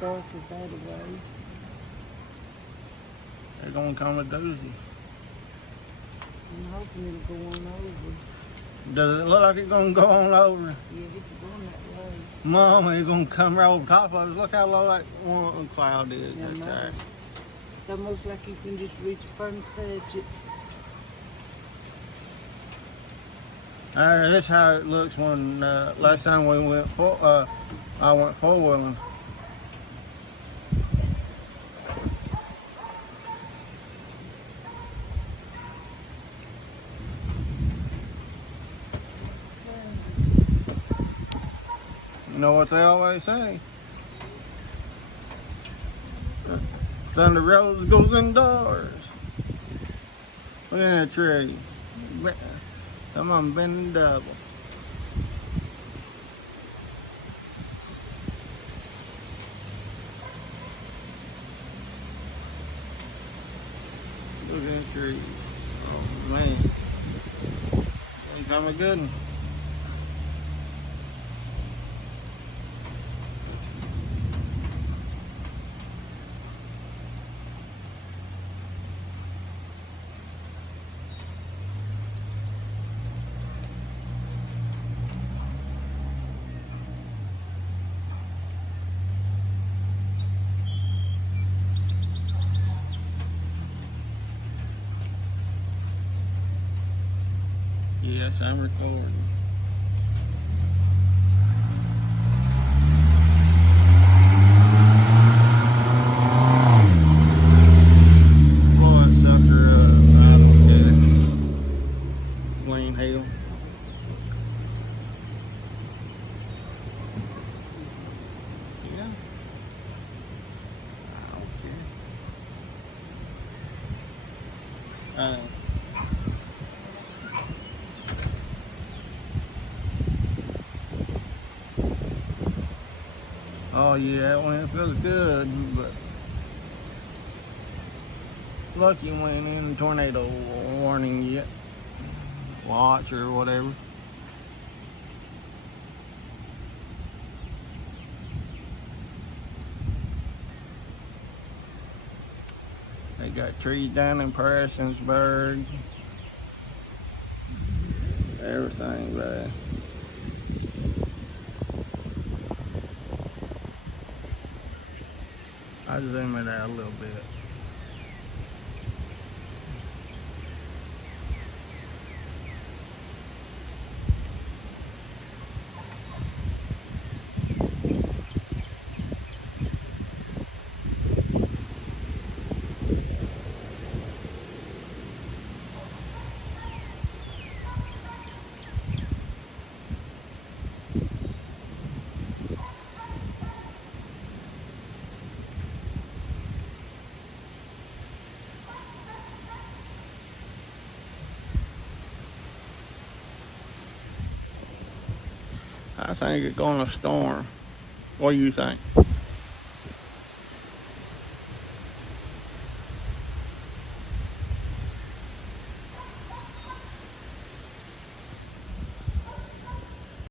dark as that away. They're gonna come a doozy. I'm hoping it'll go on over. Does it look like it's gonna go on over? Yeah, it's going that way. Mom, it's gonna come right over top of us. Look how low that one cloud is Yeah, right there. It's almost like you can just reach up and touch it. That's how it looks when last time we went I went four-wheeling. You know what they always say? Thunder rolls goes indoors. Look at that tree. Come on, bend double. Look at that tree. Oh man. Ain't come a good one. Yes, I'm recording. Boy, that sucker up. I don't get it. Plain hell. Yeah. I don't care. Oh yeah, well, it feels good, but lucky we ain't in tornado warning yet. Watch or whatever. They got trees down in Prestonsburg. Everything bad. I zoom it out a little bit. I think it's gonna storm. What do you think?